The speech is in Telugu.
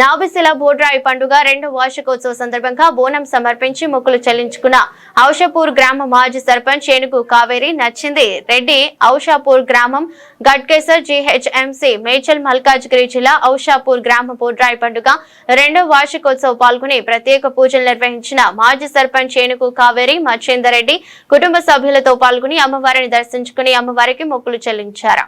నాభిశిల బోడ్రాయి పండుగ రెండో వార్షికోత్సవ సందర్భంగా బోనం సమర్పించి మొక్కులు చెల్లించుకున్న ఔషాపూర్ గ్రామ మాజీ సర్పంచ్ ఏనుగు కావేరి నచ్చింది రెడ్డి ఔషాపూర్ గ్రామం గట్కేసర్ జీహెచ్ఎంసీ మేడ్చల్ మల్కాజ్గిరి జిల్లా ఔషాపూర్ గ్రామ బోడ్రాయి పండుగ రెండో వార్షికోత్సవ పాల్గొని ప్రత్యేక పూజలు నిర్వహించిన మాజీ సర్పంచ్ ఏనుగు కావేరి మచ్చేందర్ రెడ్డి కుటుంబ సభ్యులతో పాల్గొని అమ్మవారిని దర్శించుకుని అమ్మవారికి మొక్కులు చెల్లించారు.